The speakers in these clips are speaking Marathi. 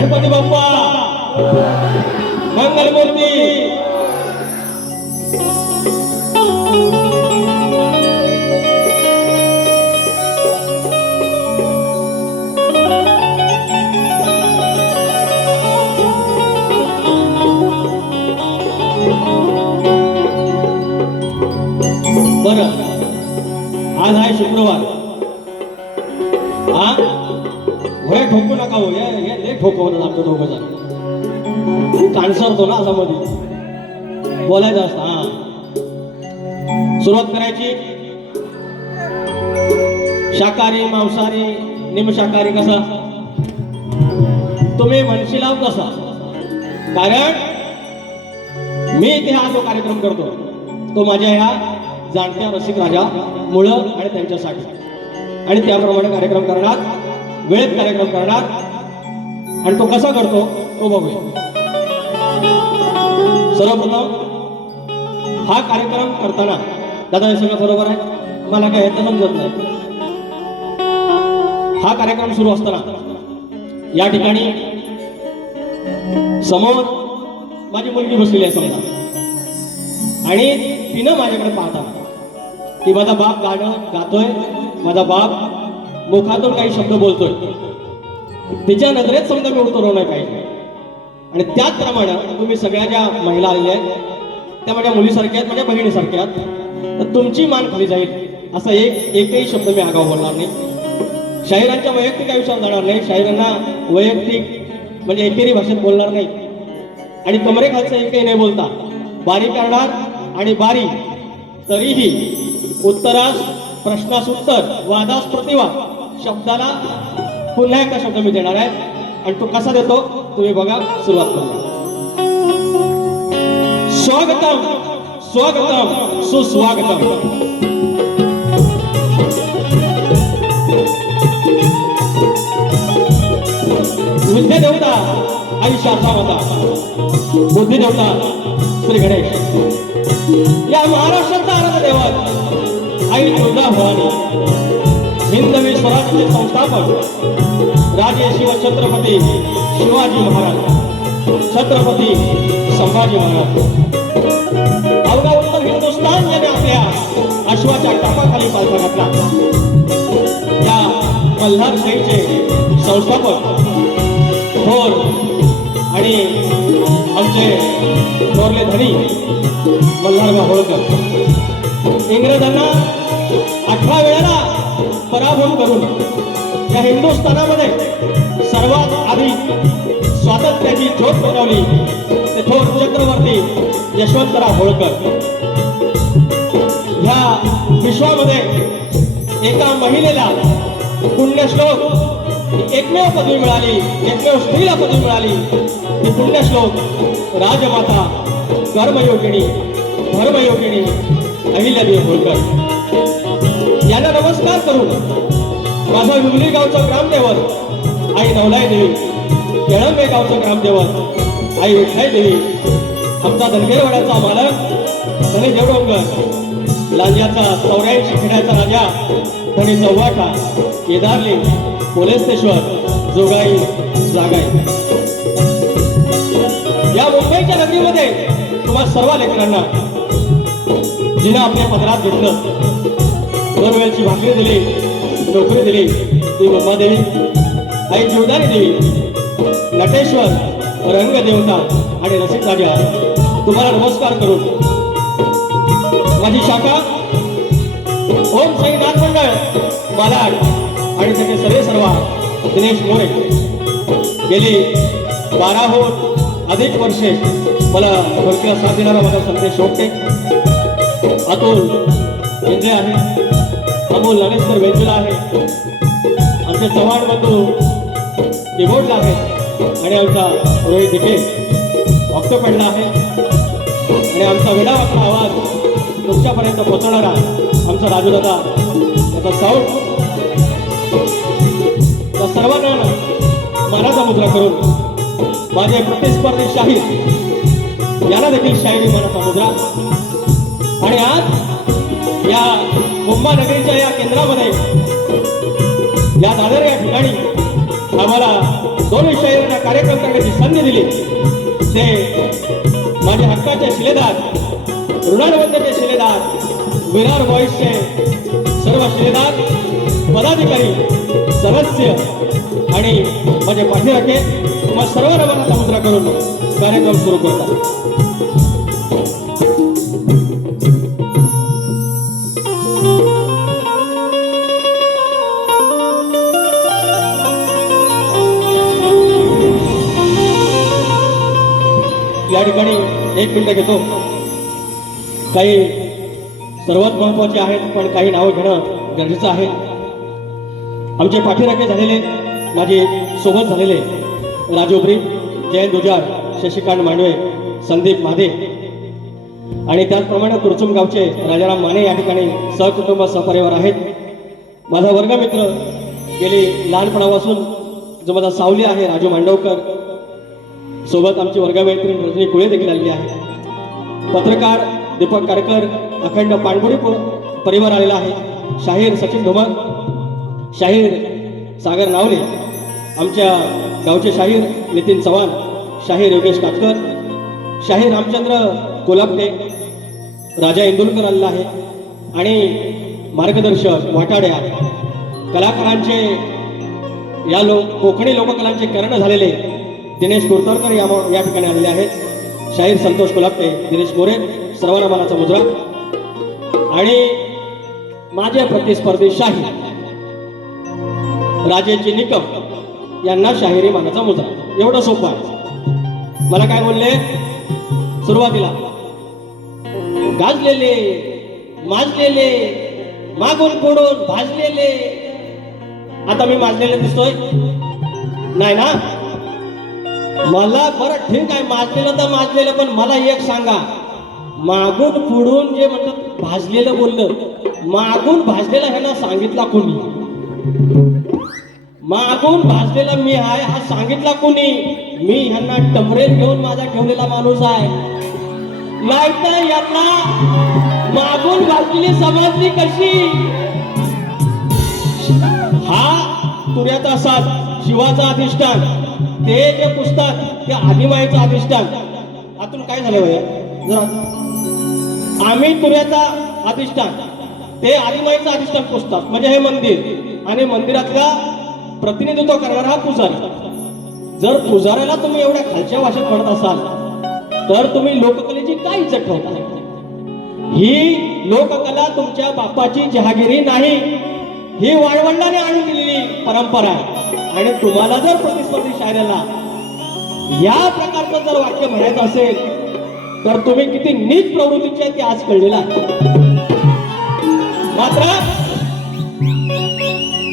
गणपती बाप्पा मंगलमूर्ती. बरं, आज आहे शुक्रवार. हा वय ठोकू नका हो, हे ठोकवतात आमच्या दोघं जण. कानसरतो ना असा मध्ये बोलायचं असतं. हा, सुरुवात करायची. शाकाहारी मांसाहारी निमशाकाहारी कसा तुम्ही म्हणशील तसा. कारण मी इथे हा जो कार्यक्रम करतो तो माझ्या ह्या जाणत्या रसिक राजा मुळे आणि त्यांच्यासाठी, आणि त्याप्रमाणे कार्यक्रम करणार, वेळेत कार्यक्रम करणार. आणि तो कसा करतो तो बघूया. सर्वप्रथम हा कार्यक्रम करताना दादा हे सगळं बरोबर आहे, मला काय याचं समजत नाही. हा कार्यक्रम सुरू असताना या ठिकाणी समोर माझी मुलगी बसलेली आहे समजा, आणि तिनं माझ्याकडे पाहता की माझा बाप गाणं गातोय, माझा बाप मुखातून काही शब्द बोलतोय, तिच्या नजरेत समजा मी उतरवलं नाही पाहिजे. आणि त्याचप्रमाणे तुम्ही सगळ्या ज्या महिला आलेल्या आहेत त्या माझ्या मुलीसारख्या आहेत, माझ्या बहिणीसारख्या आहेत, तर तुमची मान खाली जाईल असा एकही शब्द मी आगाऊ बोलणार नाही. शाहिरांच्या वैयक्तिक आयुष्यात जाणार नाही, शाहिरांना वैयक्तिक म्हणजे एकेरी भाषेत बोलणार नाही, आणि कमरेखालचं एकही नाही बोलता बारी करणार. आणि बारी तरीही उत्तरास प्रश्नास उत्तर वादास प्रतिवाद शब्दाला पुन्हा एकदा शब्द मी देणार आहे, आणि तो कसा देतो तुम्ही बघा. सुरुवात करा. स्वागतम स्वागतम सुस्वागतम. विद्या देवता आणि शास्त्रा माता बुद्धी देवता श्री गणेश, या महाराष्ट्राचा आराध्य दैवत आई तुळजा भवानी, हिंदवी स्वराज्याचे संस्थापक राजे शिव छत्रपती शिवाजी महाराज, छत्रपती संभाजी महाराज. अवघा उत्तर हिंदुस्थान याने आपल्या अश्वाच्या टापाखाली पालथा घातला. या मल्हार शाहीचे संस्थापक थोर आणि आमचे थोरले धनी मल्हारबा होळकर, इंग्रजांना 18 वेळेला पराभूत करून या हिंदुस्थानामध्ये सर्वात आधी स्वातंत्र्याची ज्योत पेटवली ते थोर चक्रवर्ती यशवंतराव होळकर. ह्या विश्वामध्ये एका महिलेला पुण्यश्लोक एकमेव पदवी मिळाली, एकमेव स्त्रीला पदवी मिळाली. ती पुण्यश्लोक राजमाता कर्मयोगिनी धर्मयोगिनी अहिल्यादेवी होळकर यांना नमस्कार करून माझा विमली गावचा ग्रामदेवत आई नवलाई देवी, केळंबे गावचं ग्रामदेवत आई विठाई देवी, आमचा धनगरवाड्याचा मालक धनी देवडोंगर, लांज्याचा 84 खेड्याचा राजा धनी चव्हाटा, केदारली, पोलेस्तेश्वर, जोगाई, जागाई. या मुंबईच्या नगरीमध्ये तुम्हा सर्व लेकरांना जिनं आपल्या पदरात घेतलं, दरवेळची भाकरी दिली, नोकरी दिली, ती मुंबादेवी आई जीवदानी देवी, नटेश्वर, रंगदेवता आणि रसिक राजा तुम्हाला नमस्कार करून माझी शाखा ओम साई नाथ मंडळ मालाड आणि त्याचे सर्वा दिनेश मोरे गेली 12हून अधिक वर्षे मला थोडक्यात साथ देणारा माझा संदेश शोधते. अतुल इंद्रे आहे, अमोल ज्ञानेश्वर वेंजुला आहे, आमचे चव्हाण बंधू कीबोर्डला आहे, आणि आमचा रोहित दिके ऑक्टोपॅडला आहे, आणि आमचा वेडावाकडा आवाज तुमच्यापर्यंत पोहोचवणारा आमचा राजूदादा याचा साऊंड. त्या सर्वांना मानाचा मुद्रा करून माझे प्रतिस्पर्धी शाहीर यांना देखील शाहिरी मानाचा मुद्रा. आणि आज या मुंबई नगरीच्या या केंद्रामध्ये या दादर या ठिकाणी आम्हाला दोन्ही शाहिरांना कार्यक्रम करण्याची संधी दिली ते माझ्या हक्काचे शिलेदार, ऋणानुबंधचे शिलेदार, विरार बॉईजचे सर्व शिलेदार, पदाधिकारी, सदस्य आणि माझे पाठीराखे तुम्हा सर्वांना मनाचा मुद्रा करून कार्यक्रम सुरू करतात. या ठिकाणी एक मिनिट घेतो. काही सर्वात महत्वाचे आहेत पण काही नावं घेणं गरजेचं आहे. आमचे पाठीराखे झालेले, माझे सोबत झालेले राजोबरी, जयंत दुजार, शशिकांत मांडवे, संदीप माधे आणि त्याचप्रमाणे कुरचुम गावचे राजाराम माने या ठिकाणी सहकुटुंब सहपरिवार आहेत. माझा वर्गमित्र गेली लहानपणापासून जो माझा सावली आहे राजू मांडवकर, सोबत आमची वर्गमैत्रीण रजनी कुळे देखील आलेली आहे. पत्रकार दीपक कारकर, अखंड पाणबुडी परिवार आलेला आहे. शाहीर सचिन धुमाळ, शाहीर सागर नावले, आमच्या गावचे शाहीर नितीन चव्हाण, शाहीर योगेश कातकर, शाहीर रामचंद्र कोलापटे, राजा इंदुलकर आलेला आहे आणि मार्गदर्शक वाटाड्या कलाकारांचे या कोकणी लोककलांचे कर्ण झालेले दिनेश कुरतरकर या ठिकाणी आलेले आहेत. शाहीर संतोष कोलापटे, दिनेश मोरे, सर्वांना मानाचा मुद्रा. आणि माझे प्रतिस्पर्धी शाहीर राजेची निकम यांना शाहिरी मानाचा मुद्रा. एवढं सोपं आहे. मला काय बोलले सुरुवातीला, गाजलेले, माजलेले, मागून पुढून भाजलेले. आता मी माजलेले दिसतोय नाही ना? मला बरं ठीक आहे, माजलेलं तर माजलेलं, पण मला एक सांगा, मागून पुढून जे म्हणतात भाजलेलं बोललं, मागून भाजलेलं ह्यांना सांगितला कोणी? मागून भाजलेला मी आहे हा सांगितला कोणी? मी ह्यांना टमरेल घेऊन माझा ठेवलेला माणूस आहे. नाहीतर यांना मागून भाजलेली समजली कशी? हा तुर्याचा साथ, शिवाचा अधिष्ठान, ते जे पुस्तक ते आदिमाईचं अधिष्ठान. आतून काय झालं भैया जरा? आम्ही तुर्याचा अधिष्ठान, ते आदिमाईचं अधिष्ठान पुस्तक म्हणजे हे मंदिर, आणि मंदिरातला प्रतिनिधित्व करणारा हा पुजारी. जर पुजाऱ्याला तुम्ही एवढ्या खालच्या भाषेत म्हणत असाल तर तुम्ही लोककलेची काय इज्जत ठेवता? ही लोककला तुमच्या बापाची जहागिरी नाही, ही वाळवंडाने आणून दिलेली परंपरा आहे. आणि तुम्हाला जर प्रतिस्पर्धी शायराला या प्रकारचं जर वाक्य म्हणायचं असेल तर तुम्ही किती नीच प्रवृत्तीचे आहे ते आज कळलेलं आहे. मात्र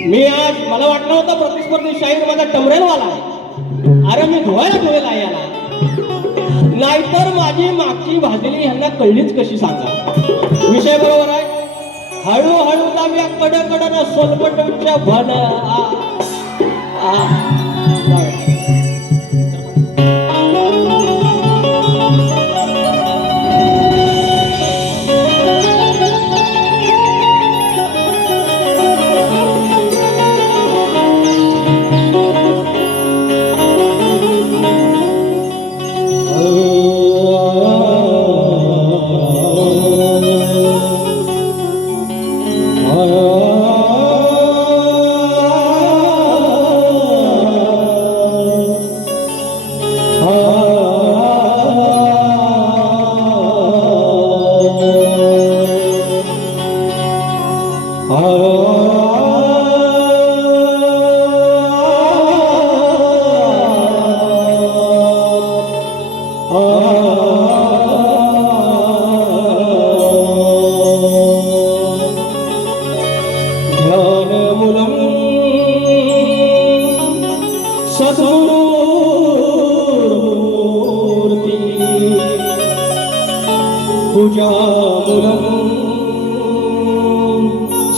मी आज, मला वाटलं होतं प्रतिस्पर्धी शाहीर माझा टमरेलवाला आहे. अरे मी धुवायला ठेवलेला आहे याला. नाहीतर माझी मागची भाजलेली ह्यांना कळलीच कशी सांगा? विषय बरोबर आहे. हळूहळू लाव्या कडकडन सोलपटच्या भन.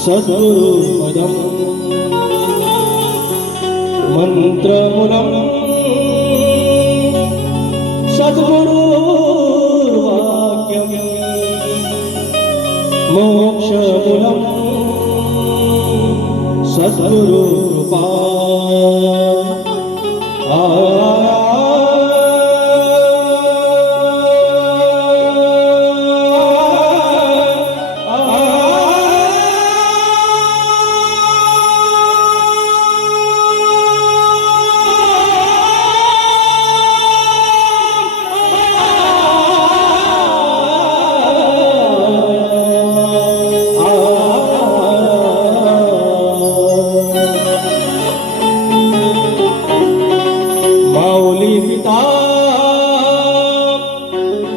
सद्गुरुपदं मंत्रमूलं सद्गुरुर्वाक्यं मोक्षमूलं सद्गुरुकृपा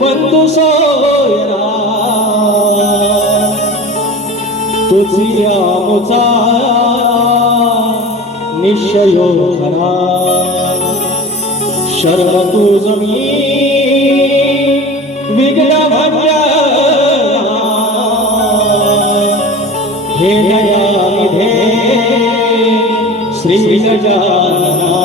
बंधू सोयरा तुझी आमचा निश्चयो खरा शरण तुझ मी विघ्न भंजना हे दयानिधे श्री गजानना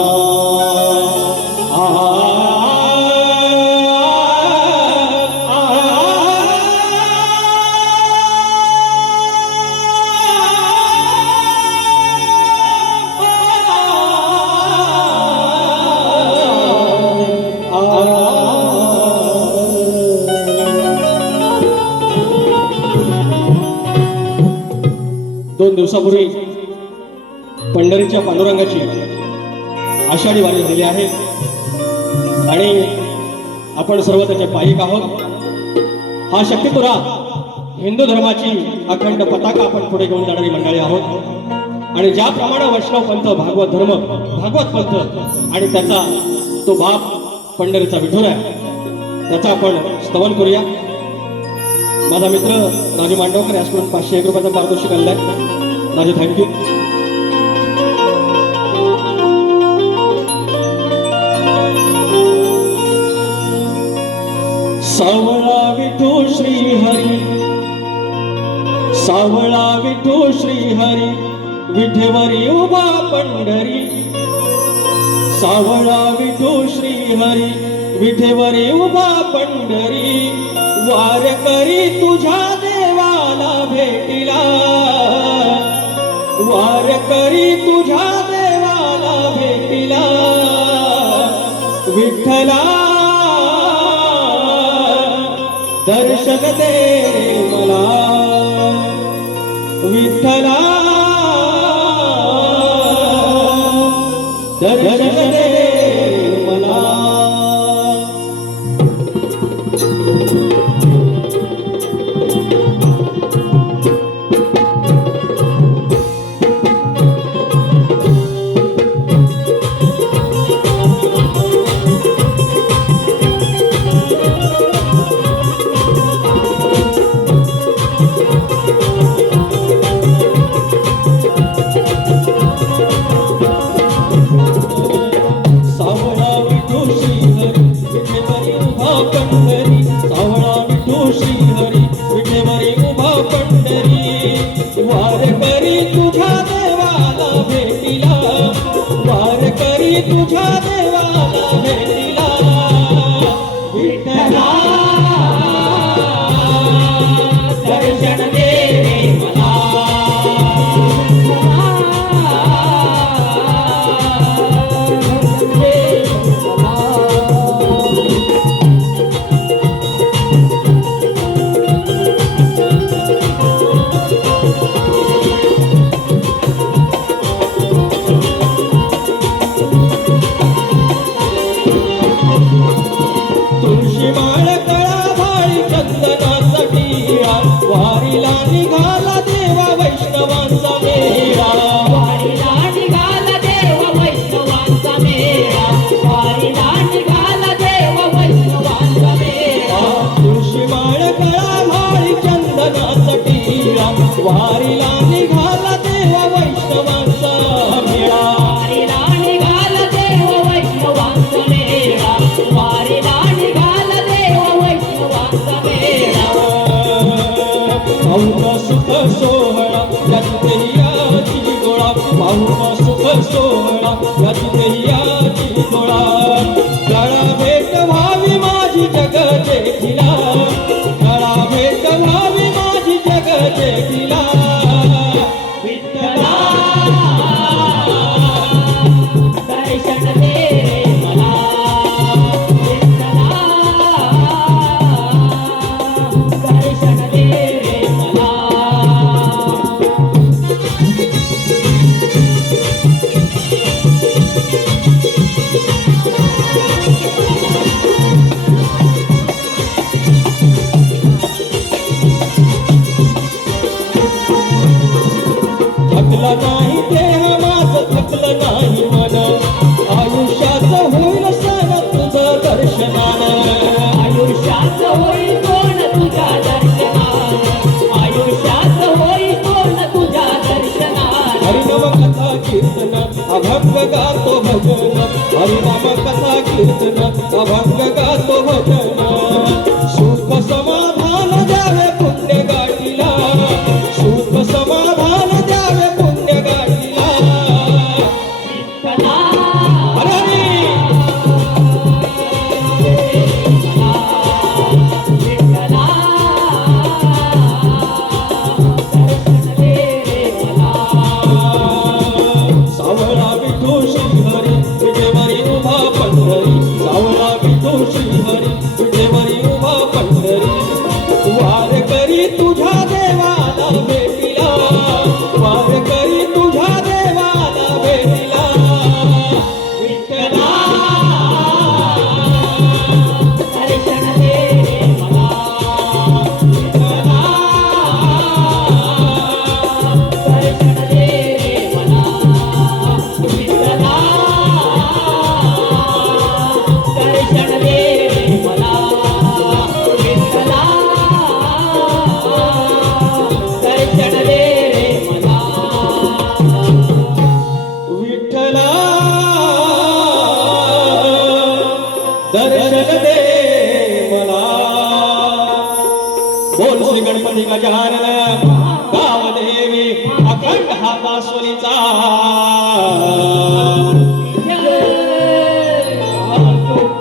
दोन दिवसापूर्वी पंढरीच्या पांडुरंगाची आषाढी वारी झालेली आहे आणि आपण सर्व त्याचे पायिक आहोत. हा शक्तिपुरा हिंदू धर्माची अखंड पताका आपण पुढे घेऊन जाणारी मंडळी आहोत आणि ज्याप्रमाणे वैष्णव पंथ, भागवत धर्म, भागवत पंथ आणि त्याचा तो बाप पंढरीचा विठुर आहे, त्याचा आपण स्तवन करूया. माझा मित्र राजू मांडवकर याकडून 501 रुपयाचा पारितोषिक आणलाय. राजू, थँक्यू. सावळा विठू श्री हरी, सावळा विठू श्री हरी, विठेवरी उभा पंढरी. सावळा विठू श्री हरी, विठेवरी उभा पंढरी. वार करी तुझ्या देवाला भेटीला, वार करी तुझ्या देवाला भेटीला. विठ्ठला दर्शन दे मला, विठ्ठला दर्शन दे मला. तुझ्या देवाला भेटीला. विठ्ठला दर्शन दे मला, तुळशी माळ कळा भाळी चंदनाचा टिळा. वारीला निघाला देवा वैष्णवांचा मेळा, वारीला निघाला देव वैष्णवांचा मेळा, वारीला निघाला देव वैष्णवांचा मेळा. तुळशी माळ कळा भाळी चंदनाचा टिळा. वारीला निघाला देवा वैष्णवांचा मेळा, वारीला निघाला देव वैष्णवांचा मेळा, वारीला निघाला देव वैष्णवांचा मेळा. पाहुणा सुख सोहळा याची याची गोळा, पाहुणा सुख सोहळा याची याची गोळा. गळा भेट व्हावी माझी जग जेठीला, गळा भेट व्हावी माझी जग जेठीला. विठ्ठला दर्शन दे मला, विठ्ठला दर्शन दे मला. दर्शनानं आयुष्यात होई कोण तुझ्या दर्शनात आयुष्यात होई कोण तुझ्या दर्शनात हरिनाम कथा कीर्तन अभंग गातो भजन हरिनाम कथा कीर्तन अभंग गातो भजन सुख समाधान द्यावे पुण्य गाठीला सुख समाधान द्यावे पुण्य गाठीला कला हरे हरी. विठ्ठला दर्शन दे रे मला सावळा विठू श्रीहरी विजेवरी उभा पंढरी सावळा विठू श्रीहरी विजेवरी उभा पंढरी वार करी तुझ्या देवाला भेटीला वार करी तुझ्या देवाला भेटीला विठ्ठला दर्शन दे रे मला विठ्ठला दर्शन दे रे मला विठ्ठला दर्शन दे रे मला विठ्ठला दर्शन दे रे मला विठ्ठला दर्शन दे मला बोल श्री गणपती गजानन गाव देवी अखंड हा बासुरीचा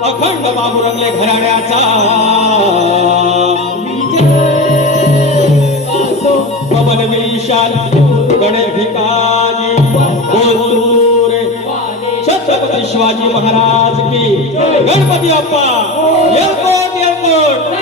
अखंड बाबुरंगले घराण्याचा पवन विशाल गणेश भिकाजी बोल रे छत्रपती शिवाजी महाराज की गणपती अप्पा येळकोट येळकोट.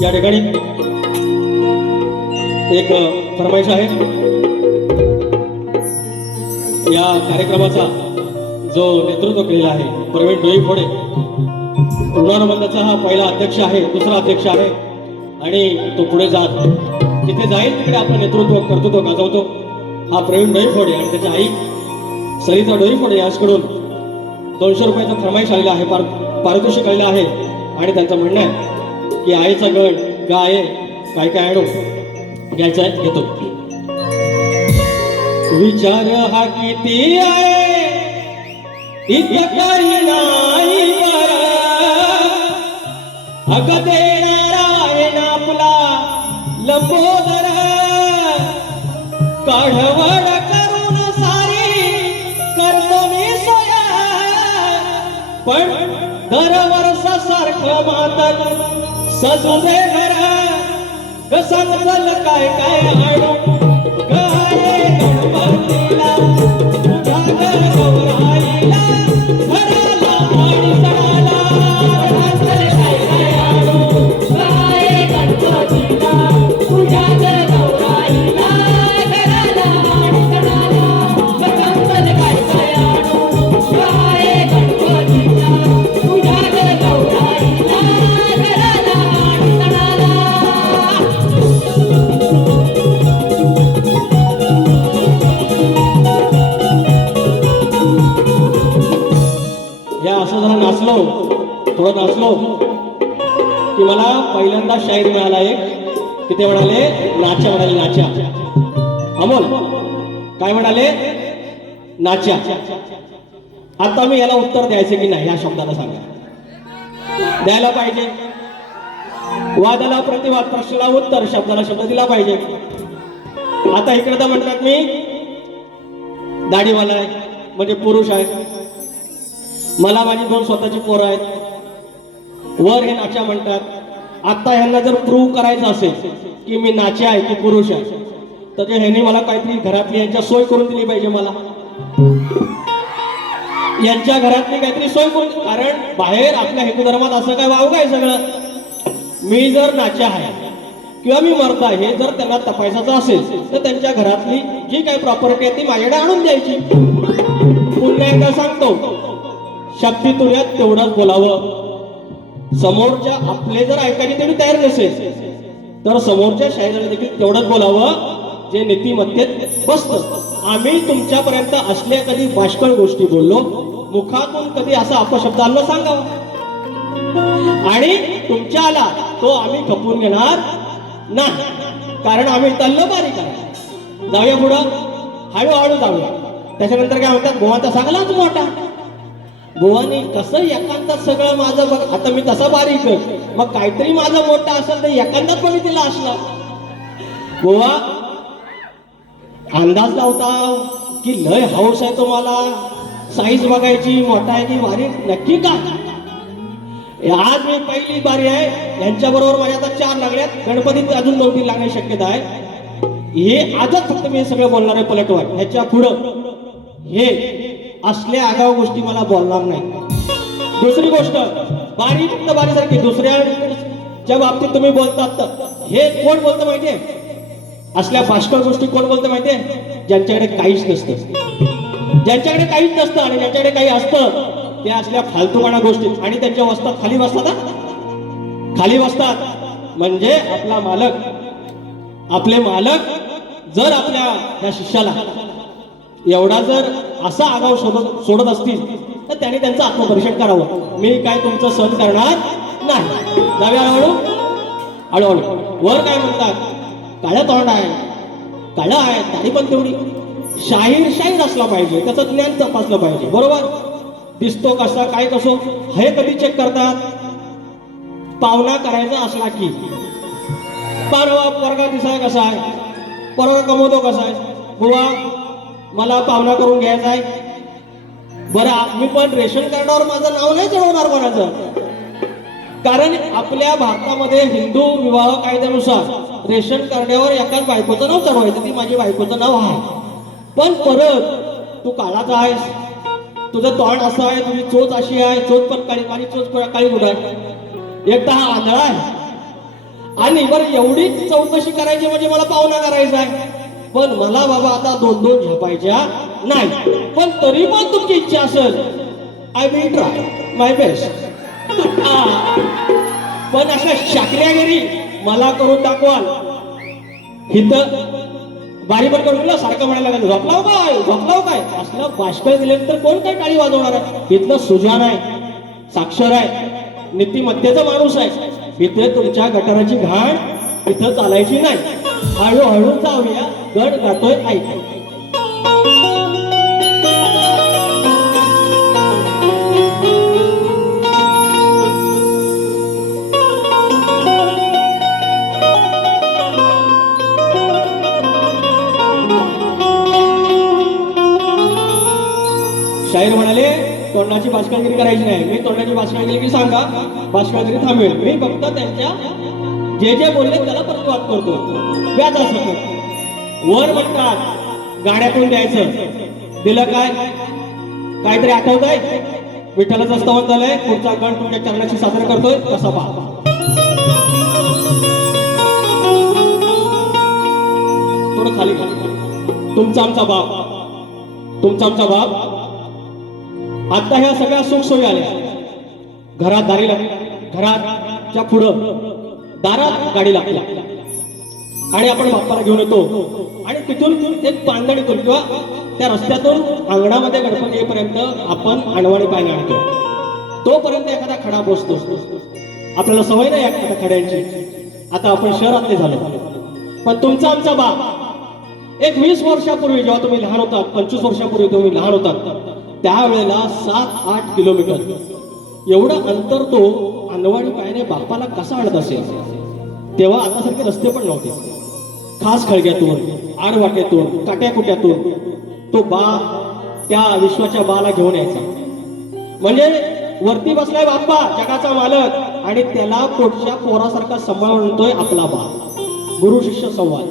या ठिकाणी एक फरमाईश आहे. या कार्यक्रमाचा जो नेतृत्व केलेला आहे प्रवीण डोईफोडे उन्हाळबंदाचा हा पहिला अध्यक्ष आहे दुसरा अध्यक्ष आहे आणि तो पुढे जात जिथे जाईल तिकडे आपलं नेतृत्व कर्तृत्व गाजवतो हा प्रवीण डोईफोडे आणि त्याची आई सरिता डोईफोडे यांच्याकडून 200 रुपयाचा फरमाईश आलेला आहे पारितोषिक आलेलं आहे आणि त्यांचं म्हणणं आहे की आईचा गण गाय काय काय आणू घ्यायचा आहे घेतो. विचार हा किती आहे इतकं काही नाही बरं अग देणारा आहे ना आपला लंबोदर काढवड करून सारी करतो मी सोया पण दरवर्ष सारखं मातल सजू दे घरा कसं चल काय काय आणू गाय गणपतीला तुझ्या गौराईला घराला आणि सणाला चल काय काय आणू गाय गणपतीला तुझ्या गौराईला घराला आणि सणाला चल काय काय आणू गाय गणपतीला तुझ्या गौराईला घराला आणि सणाला. या असं जरा नाचलो थोडं नाचलो की मला पहिल्यांदा शाहीर मिळाला एक की ते म्हणाले नाच्या म्हणाले नाच्या अमोल काय म्हणाले नाच्या आता मी याला उत्तर द्यायचं की नाही या शब्दाला सांगा. द्यायला पाहिजे. वादाला प्रतिवाद, प्रश्नाला उत्तर, शब्दाला शब्द दिला पाहिजे. आता इकडे तर म्हणतात मी दाढीवाला आहे म्हणजे पुरुष आहे, मला माझी 2 स्वतःची पोरं आहेत, वर हे नाच्या म्हणतात. आता ह्यांना जर प्रूव्ह करायचं असेल की मी नाच्या आहे की पुरुष आहे, तर ह्यांनी मला काहीतरी घरातली यांच्या सोय करून दिली पाहिजे. मला यांच्या घरातली काहीतरी सोय करून, कारण बाहेर आपल्या हिंदू धर्मात असं काय वाव काय सगळं. मी जर नाच्या आहे किंवा मी मर्द आहे हे जर त्यांना तपासायचं असेल तर त्यांच्या घरातली जी काही प्रॉपर्टी आहे ती माझ्याकडे आणून द्यायची. पुन्हा एकदा सांगतो, शक्तीतुर्यात तेवढंच बोलावं. समोरच्या आपले जर ऐकायची तेवढी तयार नसेल तर समोरच्या शाहिराला देखील तेवढंच बोलावं जे नीतिमत्तेत बसतं. आम्ही तुमच्यापर्यंत असल्या कधी बाष्कळ गोष्टी बोललो, मुखातून कधी असा अपशब्द आला सांगावा, आणि तुमच्या आला तो आम्ही खपवून घेणार नाही, कारण आम्ही तल्ल बारीक आहे. जाऊया पुढं, हळूहळू जाऊया. त्याच्यानंतर काय म्हणतात, गोवाचा चांगलाच मोठा. गोवानी कसं एकांतात सगळं माझं बघ. आता मी तसा बारीक, मग काहीतरी माझं मोठा असेल तर एकांतात बघितलेला असला. गोवा अंदाज लावता की लय हौस आहे तुम्हाला साईज बघायची, मोठा आहे की बारीक, नक्की का? आज मी पहिली बारी आहे, यांच्या बरोबर माझ्या आता 4 लागल्यात, गणपतीत अजून 2-3 लागण्याची शक्यता आहे. हे आजच फक्त मी सगळं बोलणार आहे पलटवार. ह्याच्या पुढं हे असल्या आगाऊ गोष्टी मला बोलणार नाही. दुसरी गोष्ट, बारी फक्त बारीसारखी. दुसऱ्याच्या बाबतीत तुम्ही बोलतात तर हे कोण बोलतं माहितीये? असल्या बाष्कळ गोष्टी कोण बोलतं माहितीये? ज्यांच्याकडे काहीच नसतं. ज्यांच्याकडे काहीच नसतं आणि ज्यांच्याकडे काही असतं ते असल्या फालतूपणा गोष्टी, आणि त्यांच्या वस्तात खाली बसतात. खाली बसतात म्हणजे आपले मालक जर आपल्या त्या शिष्याला एवढा जर असा आगाऊ सोडत असतील तर त्याने त्यांचं आत्मपरीक्षण करावं. मी काय तुमचं सहन करणार नाही. जाऊया हळूहळू. वर काय म्हणतात, काळ्या तोंड आहे, काळं आहे, दाढी पण तेवढी. शाहीर असला पाहिजे, त्याचं ज्ञान तपासलं पाहिजे. बरोबर, दिसतो कसा काय कसो हे कधी चेक करतात? पावना करायचा असला की परवा पोरगा दिसाय कसा आहे, पोरगा कमवतो कसा आहे, बुवा मला पावना करून घ्यायचा आहे. बरं, मी पण रेशन कार्डावर माझं नाव नाही चढवणार कोणाचं, कारण आपल्या भारतामध्ये हिंदू विवाह कायद्यानुसार रेशन कार्डावर एकाच बायकोचं नाव चढवायचं, ती माझी बायकोचं नाव आहे. पण परत तू काळाचा आहेस, तुझं तोंड असं आहे, तुझी चोच अशी आहे, चोच पण काळी, माझी चोच काळी कुठं आहे, एकदा हा आंधळा आहे. आणि बरं एवढीच चौकशी करायची म्हणजे मला पावना करायचा आहे, पण मला बाबा आता 2-2 झेपायच्या नाही. पण तरी पण तुमची इच्छा असेल, I will try my best. पण अशा शाकऱ्यागिरी मला करून दाखवाल, इथं बारी पण करून दिलं सारखं म्हणायला लागलं, झोपलाव काय असलं बाष्कळ दिल्यानंतर कोण काय टाळी वाजवणार आहे? इथलं सुजान आहे, साक्षर आहे, नीतिमत्तेचा माणूस आहे. इथे तुमच्या गटाराची घाण इथं चालायची नाही. हळूहळू जाऊया, गड गातोय ऐक. शाहीर म्हणाले, तोंडाची बाष्कळगिरी करायची नाही. मी तोंडाची बाष्कळगिरी की सांगा, बाष्कळगिरी थांबवेल. मी फक्त त्यांच्या जे बोलले त्याला प्रतिवाद करतो, व्याज असं. वर म्हणतात गाड्यातून द्यायचं, दिलं काय? काहीतरी आठवत आहे? विठ्ठलाचं स्तवन झालंय, पुढचा गण तुमच्या चरणाशी साजरा करतोय, कसा पहा. थोडं खाली. तुमचा आमचा बाप आता ह्या सगळ्या सुखसोयी आल्या. घरात दारी लागली, घराच्या पुढं दारात गाडी लागली आणि आपण बाप्पाला घेऊन येतो आणि तिथून एक पांदणीतून किंवा त्या रस्त्यातून अंगणामध्ये गणपती येईपर्यंत आपण अनवाणी पायने आणतो. तोपर्यंत एखादा खडा बसतो. आपल्याला सवय नाही एखाद्या खड्यांची. आता आपण शहरातले झालो, पण तुमचा आमचा बाप एक 20 वर्षापूर्वी जेव्हा तुम्ही लहान होतात, 25 वर्षापूर्वी तुम्ही लहान होतात, त्यावेळेला 7-8 किलोमीटर एवढं अंतर तो अनवाणी पायाने बाप्पाला कसा आणत असेल. तेव्हा आतासारखे रस्ते पण नव्हते. खास खळग्यातून, आडवाट्यातून, काट्याकुट्यातून तो बा त्या विश्वाच्या बाला घेऊन यायचा. म्हणजे वरती बसलाय बाप्पा जगाचा मालक आणि त्याला पोटच्या पोरासारखा सांभाळून आणतोय आपला बा. गुरु शिष्य संवाद.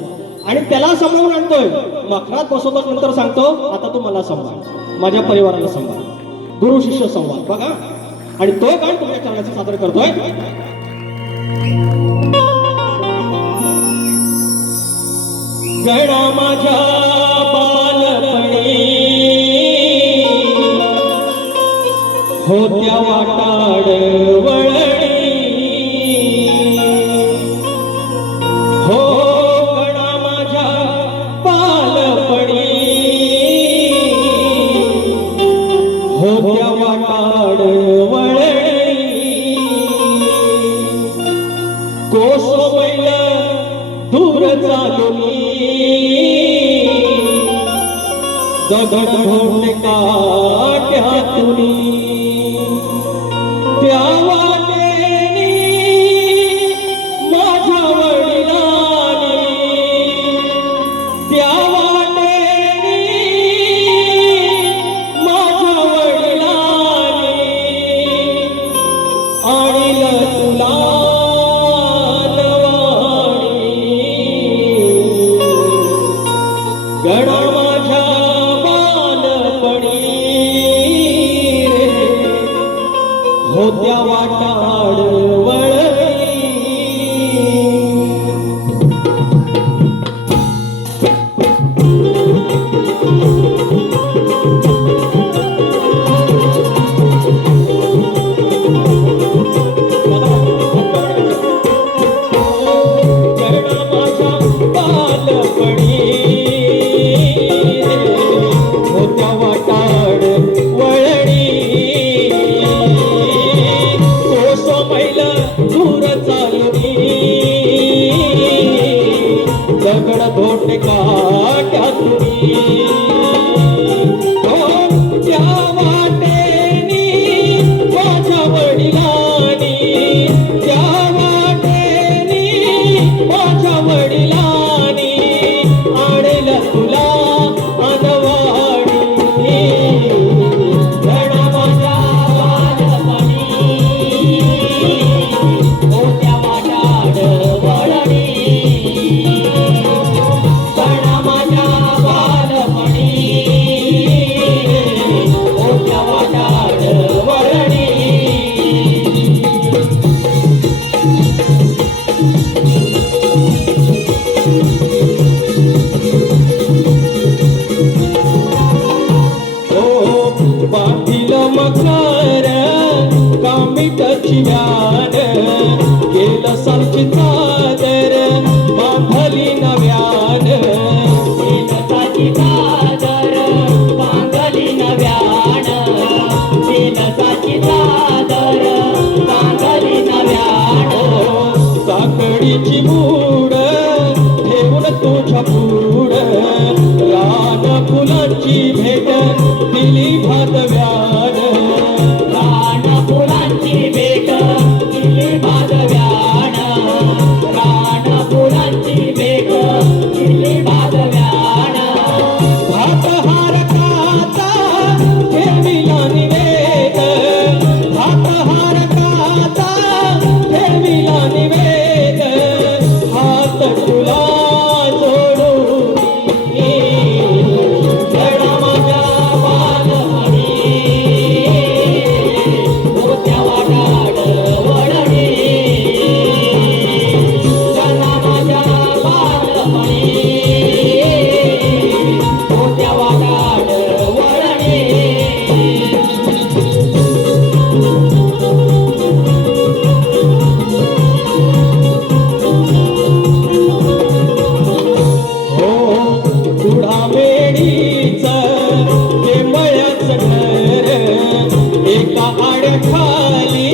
आणि त्याला सांभाळून आणतोय. मखरात बसवतो नंतर सांगतो आता तू मला सांभाळ, माझ्या परिवाराला सांभाळ. गुरु शिष्य संवाद बघा. आणि तो गाण तुमच्या चरणाचं सादर करतोय. गणा माझ्या बालपणी होत्या वाटाड वळणी. हो गणा माझ्या बालपणी होत्या वाटाड वळणी. कोसमैल दूर चालुनी दगड घोटे काट्यातुनी. त्या वाटेनी माझ्या वडिलांनी, त्या वाटेनी माझ्या वडिलांनी आणील तुला गणा माझ्या बालपणी होत्या वाटाड वळणी. गणा माझ्या बालपणी होत्या वाटाड वळणी. कोसमैल दूर चालुनी दगड घोटे काट्यातुनी. त्या वाटेनी माझ्या वडिलांनी, त्या वाटेनी माझ्या वडिलांनी आणेल तुला अनवाणी. गणा माझ्या बालपणी होत्या वाटाड वळणी. गणा माझ्या बालपणी होत्या वाटाड वळणी. बांधिल मकर कामिट चिव्यान केलं सारखी चादर बांधली नव्यान. दिलसाची चादर बांधली नव्यान, दिलसाची चादर बांधली नव्यान. साखळीची मूड ठेवून तुझ्या पुढ रान फुलांची भेट दिली भादव्यान. रान फुलांची भेट दिली भादव्यान, रान फुलांची भेट दिली भादव्यान. भातहार काचा ठेविला निवेद, भातहार काचा ठेविला निवेद. हात तुला जोडून गणा माझ्या बालपणी होत्या वाटाड वळणी. गणा माझ्या बालपणी होत्या वाटाड वळणी. तुढा मेडीच ते मळ्याच घर एका आड्याखाली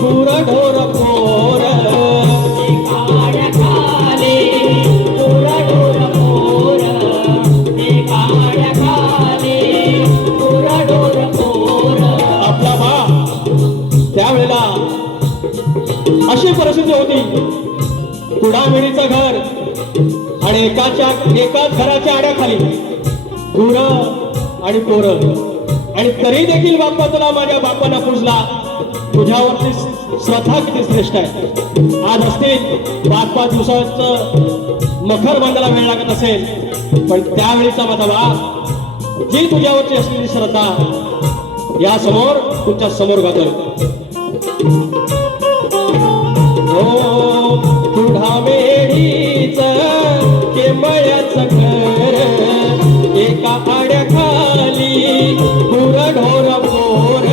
कुरढोर पोर. खाली पुरडोर पोर, खाली पुरडोर परिस्थिती होती. कुडामिणीचं घर आणि एकाच घराच्या आड्याखाली गुरं आणि पोरं. आणि तरी देखील बाप्पा तुला माझ्या बापानं पुजला. तुझ्यावरती श्रद्धा किती श्रेष्ठ आहे. आज असतील 5-5 दिवसाचं मखर बांधायला वेळ लागत असेल, पण त्यावेळीचा माझा बाप जी तुझ्यावरची असलेली श्रद्धा या समोर तुमच्या समोर गातोय. हो कुडामेढीच केंबळ्याचं घर एका आड्याखाली गुरढोर पोर.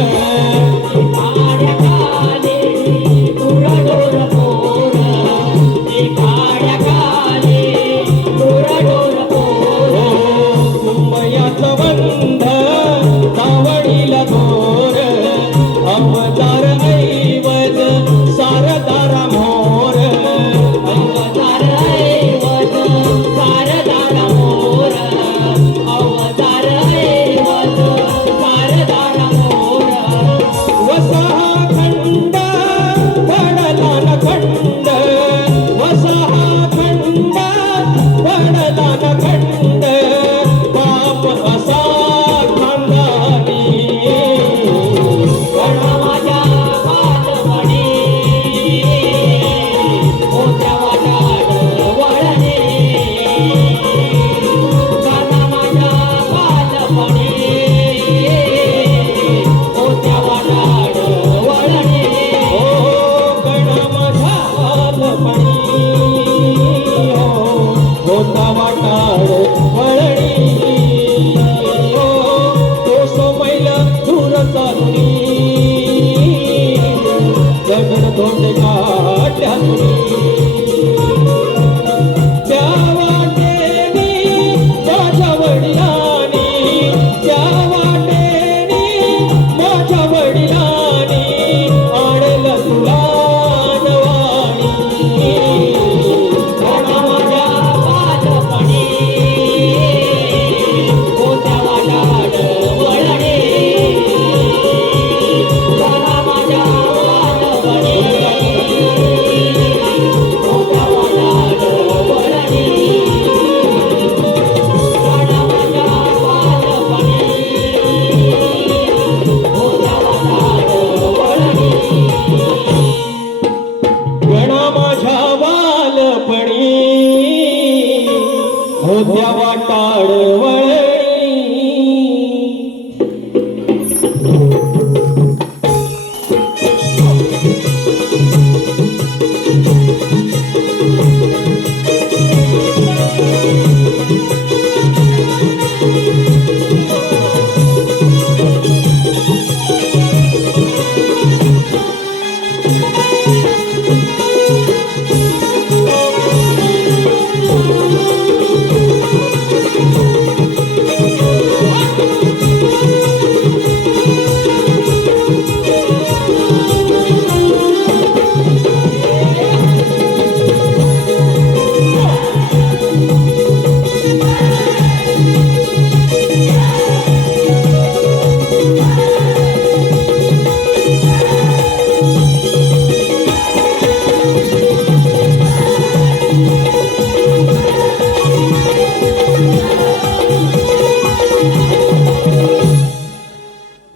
कुंभयाचं बंध दावडीला दोर अवतार ऐवज सारदारा मोर. अवतार ऐवज सारदारा मोर. अवतार ऐवज सारदारा मोर. वसहा खंड पडला न खंड. वसहा खंड पडला न खंड. बाप असा खानदानी गणा माझ्या बालपणी होत्या वाटाड वळणे. गणा माझ्या बालपणी होत्या वाटाड वळणे. हो गणा माझ्या बालपणी होता वाटाड वळणी. हो तो सोमैल दूर चालुनी दगड धोंडे काढल्या तुनी. त्या वाटेनी माझ्या वडिलांनी त्या वाटेनी माझ्या वडिलांनी आणलं तुला नवाणी. गणा माझ्या बालपणी होत्या वाटाड वळणे. गणा माझ्या बालपणी होत्या वाटाड वळणे. गणा माझ्या बालपणी होत्या वाटाड वळणे. गणा माझ्या बालपणी होत्या वाटाड वळणी.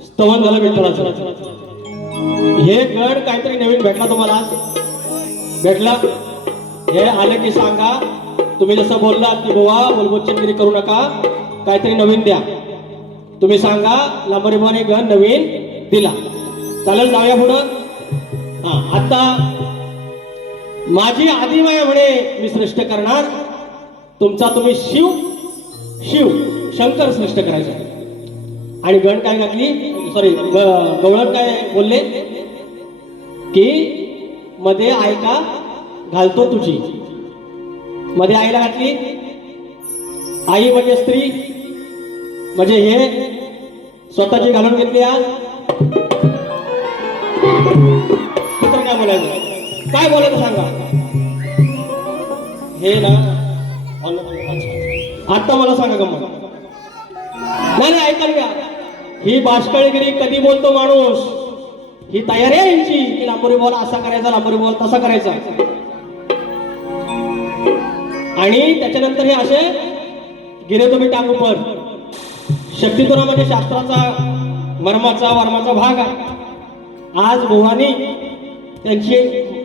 स्तवन झालं विठ्ठलाचं. हे गड काहीतरी नवीन भेटला तुम्हाला. भेटला हे आलं की सांगा. तुम्ही जसं बोललात की बुवा बोलबोचनगिरी करू नका, काहीतरी नवीन द्या. तुम्ही सांगा लांबरीबाने गण नवीन दिला. चालेल जाऊया पुढं. हा आता माझी आदिमाया म्हणे मी श्रेष्ठ करणार. तुमचा तुम्ही शिव शिव शंकर श्रेष्ठ करायचा. आणि गण काय घातली सॉरी गवळण काय बोलले की मध्ये आयका घालतो तुझी. मध्ये आईला घातली. आई म्हणजे स्त्री म्हणजे हे स्वतःची घालून घेतली. आज दुसरं काय बोलायचं काय बोलायचं सांगा. हे ना आता मला सांगा गमत. नाही ऐकाल का. ही बाष्कळगिरी कधी बोलतो माणूस. ही तयारी आहे यांची की लांबोरी बॉल असा करायचा, लांबोरी बॉल तसा करायचा. आणि त्याच्यानंतर हे असे गिरे तुम्ही टांग उपर. शक्तितुरा म्हणजे शास्त्राचा मर्माचा वर्माचा भाग आहे. आज भवानी त्यांची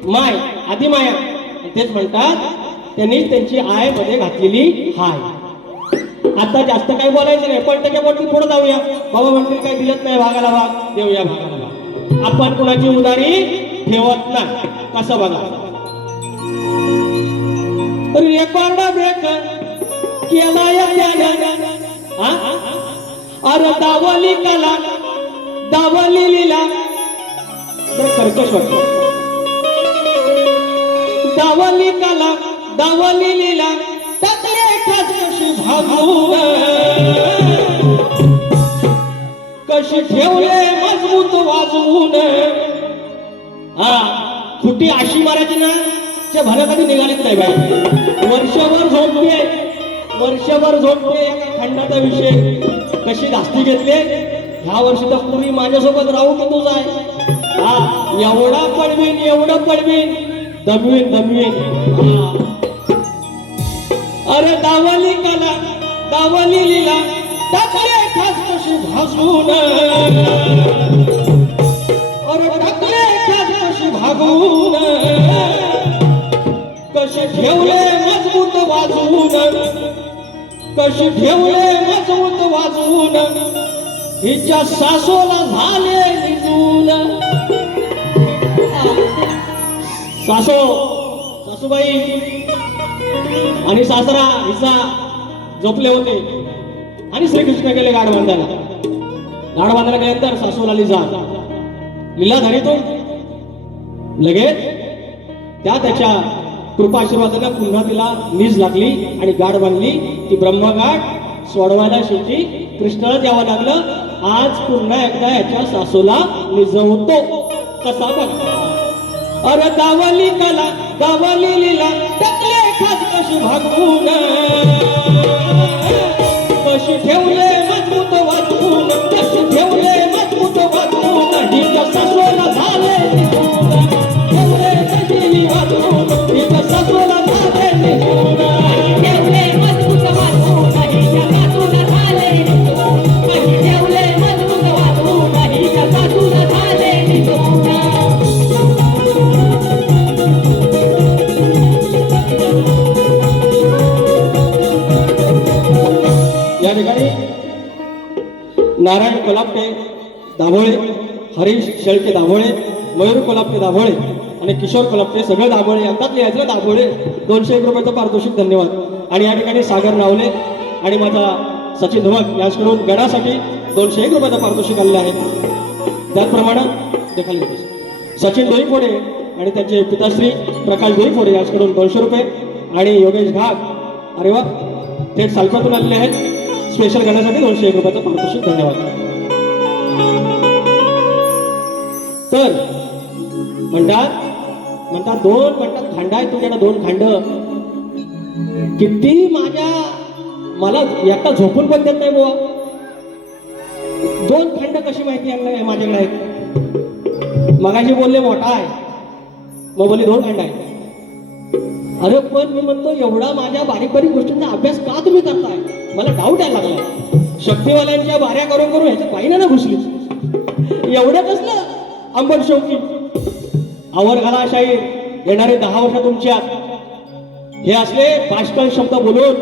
माय आदिमाया तेच म्हणतात त्यांनी त्यांची आय मध्ये घातलेली हाय. आता जास्त काही बोलायचं नाही पण त्याच्यावरती पुढे जाऊया. बाबा म्हणतील काही दिलत नाही भागाला भाग देऊया भागाला भाग. आपण कुणाची उदारी ठेवत नाही. कसं बघा रेकॉर्ड ब्रेक केला या अरे दावली कला दावली लीला कर्कश वाटतो. दावली कला दावली लीला टाकले कशी भागून कशी ठेवले मजबूत वाजवून. हा खुटी अशी मारायची ना चे भलं कधी निघालीच नाही बाई. वर्षभर झोपते एका खंडाचा विषय कशी धास्ती घेतले. ह्या वर्षी तर पूर्वी माझ्यासोबत राहू की तू जाय. हा एवढा पडवीन एवढं पडवीन दमवीन. अरे दावली कला दावली लीला टाकले खास कशी भाजून. अरे टाकले खास कशी भागून कशी ठेवले मजबूत वाजवून. कशी ठेवले मजबूत वाजवून हिच्या सासूला झाले निजून. सासूबाई आणि सासरा हिचा झोपले होते आणि श्रीकृष्ण गेले गाड बांधायला. गाड बांधायला गेल्यानंतर सासूला लीला झाली तो लगेच त्याच्या कृपाशीर्वादानं पुन्हा तिला नीज लागली आणि गाड बांधली. ती ब्रह्मगाठ सोडवायला शेवटी कृष्णाला यावं लागलं. आज पुन्हा एकदा याच्या सासूला निजवतो. कसा बघ अरे दावली कला दावली लीला टाकले खास कशी भागवून. कशी ठेवले मजबूत वाजवून. कशी ठेवले मजबूत वाजवून हिच्या सासूला झाले निजून. ठेवले कशी वाजवून हिच्या सासूला झाले निजून. ठेवले मजबूत वाजवून हिच्या सासूला झाले निजून. ठेवले मजबूत वाजवून हिच्या सासूला झाले निजून. या ठिकाणी नारायण कोल्हापटे दाभोळे, हरीश शेळके दाभोळे, मयूर कोल्हापटे दाभोळे आणि किशोर कोल्हापटे सगळे दाभोळे यांच्यात लिहायचं दाभोळे. 201 रुपयाचं पारितोषिक धन्यवाद. आणि या ठिकाणी सागर नावले आणि माझा सचिन धुमक यांच्याकडून गणासाठी 201 रुपयाचं पारितोषिक आलेलं आहे. त्याचप्रमाणे देखाली सचिन दोईफोडे आणि त्यांचे पिताश्री प्रकाश दोईफोडे यांच्याकडून 200 रुपये आणि योगेश घाग अरे वा थेट सालपातून आलेले आहेत. स्पेशल गणासाठी 201 रुपयाचं पारितोषिक धन्यवाद. तर म्हणतात दोन म्हणतात खंड आहे तुझ्याकडे 2 खंड. किती मला एकटा झोपून पण देत नाही बुवा. 2 खंड कशी माहिती आहे माझ्याकडे आहेत. मगाशी बोलले मोठा आहे मग बोलले 2 खंड आहे. अरे पण मी म्हणतो एवढा माझ्या बारीक गोष्टींचा अभ्यास का तुम्ही करताय. मला डाऊट यायला लागला. शक्तिवाल्यांच्या बाऱ्या करून ह्याच्या पाहिजे ना घुसली. एवढं कसलं अंबट शौकी आवर घाला शाहीर येणारे 10 वर्ष तुमच्यात हे असले बाष्कळ शब्द बोलून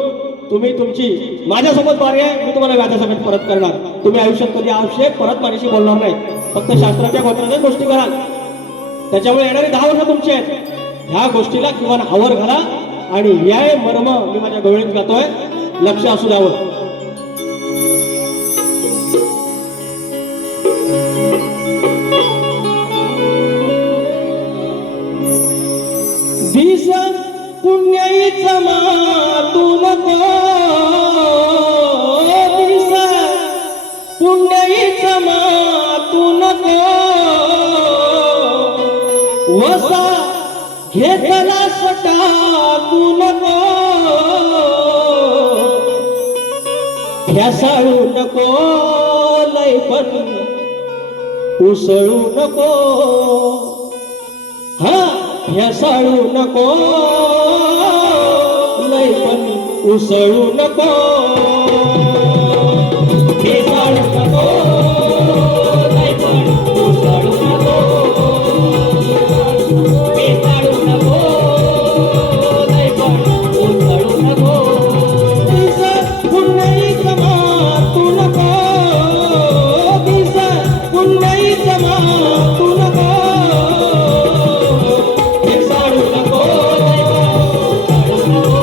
तुम्ही तुमची माझ्यासोबत बारी आहे. मी तुम्हाला व्याजासकट परत करणार. तुम्ही आयुष्यात कधी आवश्यक परत माझ्याशी बोलणार नाही. फक्त शास्त्राच्या गोत्राच्याच गोष्टी कराल. त्याच्यामुळे येणारे 10 वर्ष तुमचे आहेत. ह्या गोष्टीला किंवा आवर घाला आणि या मर्म मी माझ्या गवळीत गातोय लक्ष असू द्यावं. दिस पुण्याईच मातू नको. दिस पुण्याईच मातू नको. वसा घेतला टाकू नको. ह्यासाळू नको लय पण उसळू नको, हा ह्यासाळू नको, लय पण उसळू नको, भेसाळू नको, लय पण उसळू नको, भेसाळू नको, लय पण उसळू नको. दिस पुन्हाईच तू नको, दिस पुन्हाईच तू नको, भेसाळू नको, लय पण उसळू नको,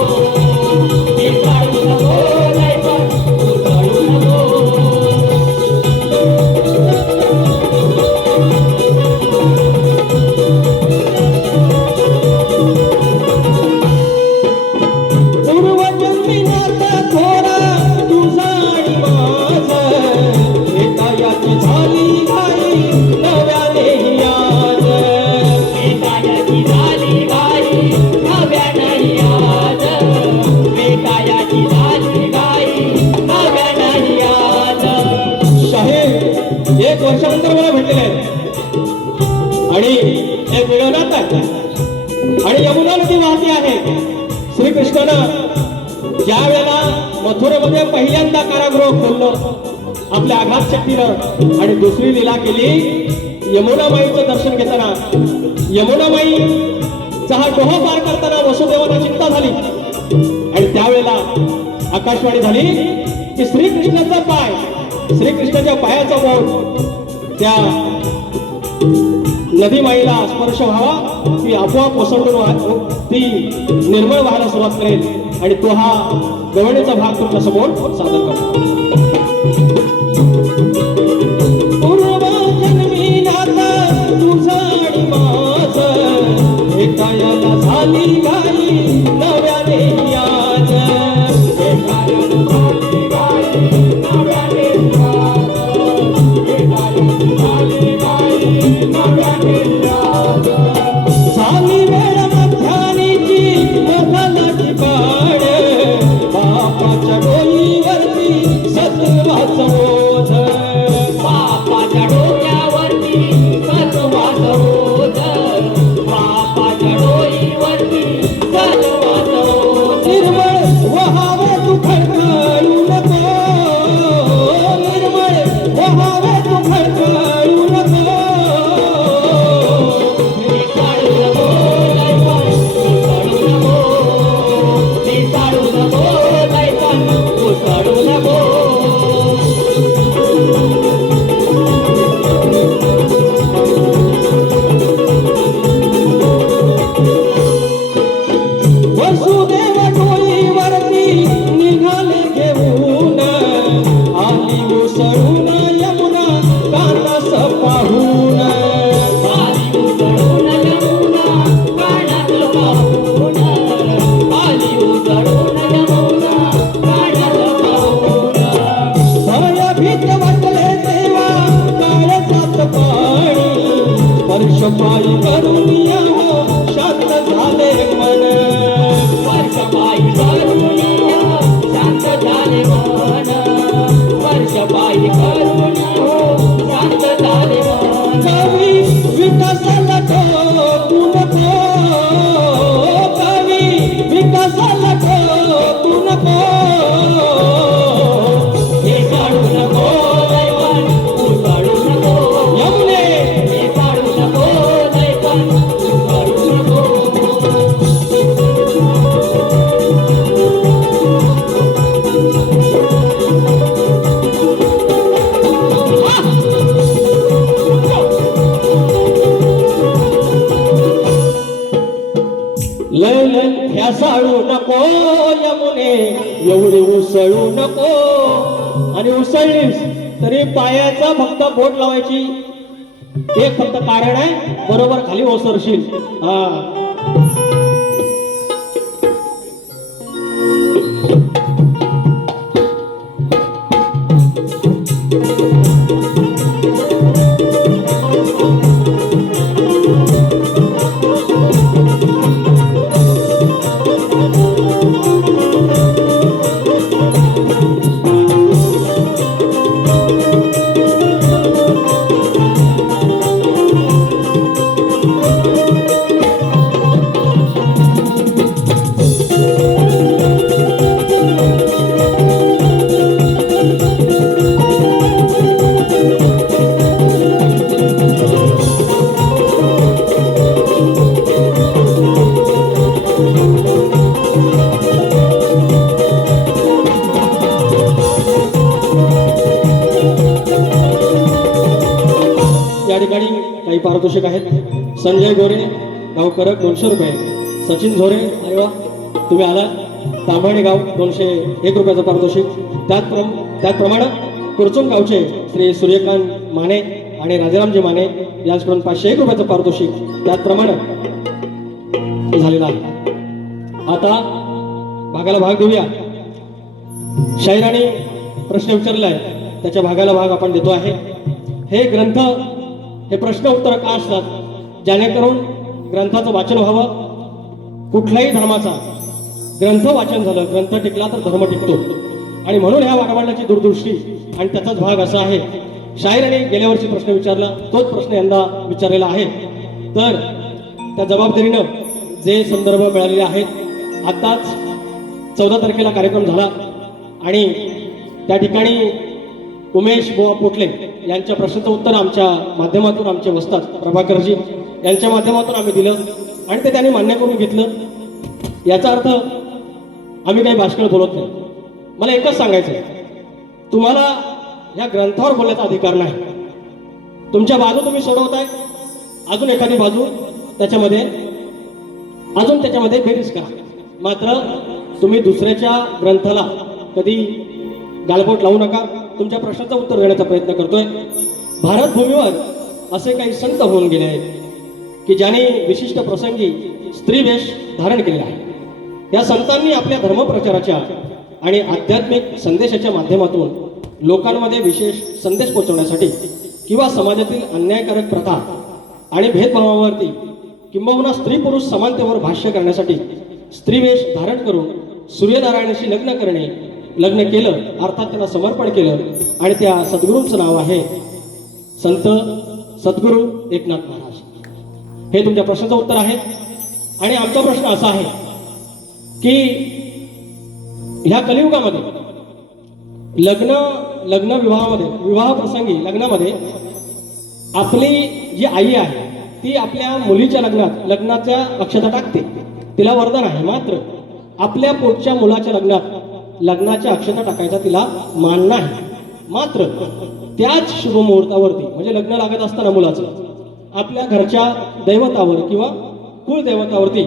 भेसाळू नको, लय पण उसळू नको. पूर्वजन्मी नाता थोरा तुझा आणि माझं, भेटायाची झाली घाई नव्याने ही आज. भेटायाची झाली घाई नव्याने आज, भेटायाची झाली घाई नव्याने आज. शाहीर 1 वर्षानंतर मला भेटलेले आहे आणि एक वेगळं नातं आहे. आणि यमुना नदी वाहती आहे. श्रीकृष्णानं ज्या वेळेला मथुरेमध्ये पहिल्यांदा कारागृह खोललं आपल्या आघात शक्तीनं आणि दुसरी लीला केली यमुना माईचं दर्शन घेताना. यमुना माईचा हा डोह पार करताना वसुदेवाला चिंता झाली आणि त्यावेळेला आकाशवाणी झाली की श्रीकृष्णाचा पाय, श्रीकृष्णाच्या पायाचा बोट त्या नदी माईला स्पर्श व्हावा, ती आपोआप ओसंडून ती निर्मळ व्हायला सुरुवात करेल आणि तो हा गवळणीचा भाग तुमच्या समोर सादर करतो. पूर्वजन्मी नातं तुझं आणि माझं, भेटायला झाली घाई नव्याने आज. भेटायाची झाली घाई नव्याने आज, भेटायाची झाली घाई नव्याने आज. झाली वेळ मध्यानीची मोघलाची पाड, बापाच्या डोईवरती सत्वाचं ओझ. बापाच्या डोक्यावरती सत्वाचं ओझ, बापाच्या डोईवरती सत्वाचं ओझ. निर्मळ वहावे तू खळखळू नको, निर्मळ वहावे तू खळखळू नको. भेसाळू नको, लय पण उसळू नको, भेसाळू नको, लय पण उसळू नको. वसुदेव डोईवरती निघाले घेऊन, आली उसळून यमुना कानास पाहून. आली उसळून यमुना कानात पाहून, आली उसळून यमुना कानात पाहून. भयभीत वाटले तेव्हा काळजात पाणी, स्पर्श पायी करून यावं शांत झाले मन. वर्षपायी करून शांत झाले मन, वर्षपायी करून शांत झाले मन. कवी विकासाला ठोकू नको, कवी विकासाला ठोकू नको. भेसाळू नको, लय पण उसळू नको, यमुने भेसाळू नको, लय पण उसळू नको. लय लय ह्यासाळू नको यमुने, एवढी उसळू नको. आणि उसळलीस तरी पायाचा फक्त बोट लावायची, एक फक्त कारण आहे, बरोबर खाली ओसरशील. हा काही पारितोषिक आहेत. संजय गोरे गावकर 200 रुपये, सचिन झोरे अरे वा तुम्ही आला, तांबणे गाव 201 रुपयाचं पारितोषिक. त्याचप्रमाणे कुरचून गावचे श्री सूर्यकांत माने आणि राजारामजी माने यांच्याकडून 501 रुपयाचं पारितोषिक त्याचप्रमाणे झालेलं आहे. आता भागाला भाग देऊया. शाहिराने प्रश्न विचारला आहे त्याच्या भागाला भाग आपण देतो आहे. हे ग्रंथ हे प्रश्न उत्तर का असतात जेणेकरून ग्रंथाचं वाचन व्हावं. कुठल्याही धर्माचा ग्रंथ वाचन झालं, ग्रंथ टिकला तर धर्म टिकतो. आणि म्हणून ह्या वाडवडिलाची दूरदृष्टी आणि त्याचाच भाग असा आहे. शाहिराने गेल्या वर्षी प्रश्न विचारला, तोच प्रश्न यंदा विचारलेला आहे. तर त्या जबाबदारीनं जे संदर्भ मिळालेले आहेत, आताच 14 तारखेला कार्यक्रम झाला आणि त्या ठिकाणी उमेश बुवा पोटले यांच्या प्रश्नाचं उत्तर आमच्या माध्यमातून आमचे वस्ताद प्रभाकरजी यांच्या माध्यमातून आम्ही दिलं आणि ते त्यांनी मान्य करून घेतलं. याचा अर्थ आम्ही काही भाषण बोलत नाही. मला एकच सांगायचं आहे, तुम्हाला या ग्रंथावर बोलण्याचा अधिकार नाही. तुमच्या बाजू तुम्ही सोडवताय, अजून एखादी बाजू त्याच्यामध्ये बेरीज करा. मात्र तुम्ही दुसऱ्याच्या ग्रंथाला कधी गालबोट लावू नका. तुमच्या प्रश्नाचं उत्तर देण्याचा प्रयत्न करतोय. भारत भूमीवर असे काही संत होऊन गेले आहेत की ज्यांनी विशिष्ट प्रसंगी स्त्रीवेश धारण केले आहे. या संतांनी आपल्या धर्मप्रचाराच्या आणि आध्यात्मिक संदेशाच्या माध्यमातून लोकांमध्ये विशेष संदेश पोहोचवण्यासाठी किंवा समाजातील अन्यायकारक प्रथा आणि भेदभावावरती किंबहुना स्त्री पुरुष समानतेवर भाष्य करण्यासाठी स्त्रीवेश धारण करून सूर्यनारायणाशी लग्न केलं, अर्थात त्यांना समर्पण केलं. आणि त्या सद्गुरूंचं नाव आहे संत सद्गुरू एकनाथ महाराज. हे तुमच्या प्रश्नाचं उत्तर आहे. आणि आमचा प्रश्न असा आहे की ह्या कलियुगामध्ये विवाह प्रसंगी लग्नामध्ये आपली जी आई आहे ती आपल्या मुलीच्या लग्नाच्या अक्षता टाकते, तिला वरदान आहे. मात्र आपल्या पोटच्या मुलाच्या लग्नाच्या अक्षता टाकायचा तिला मान नाही. मात्र त्याच शुभ मुहूर्तावरती म्हणजे लग्न लागत असताना मुलाचं आपल्या घरच्या दैवतावर किंवा कुलदैवतावरती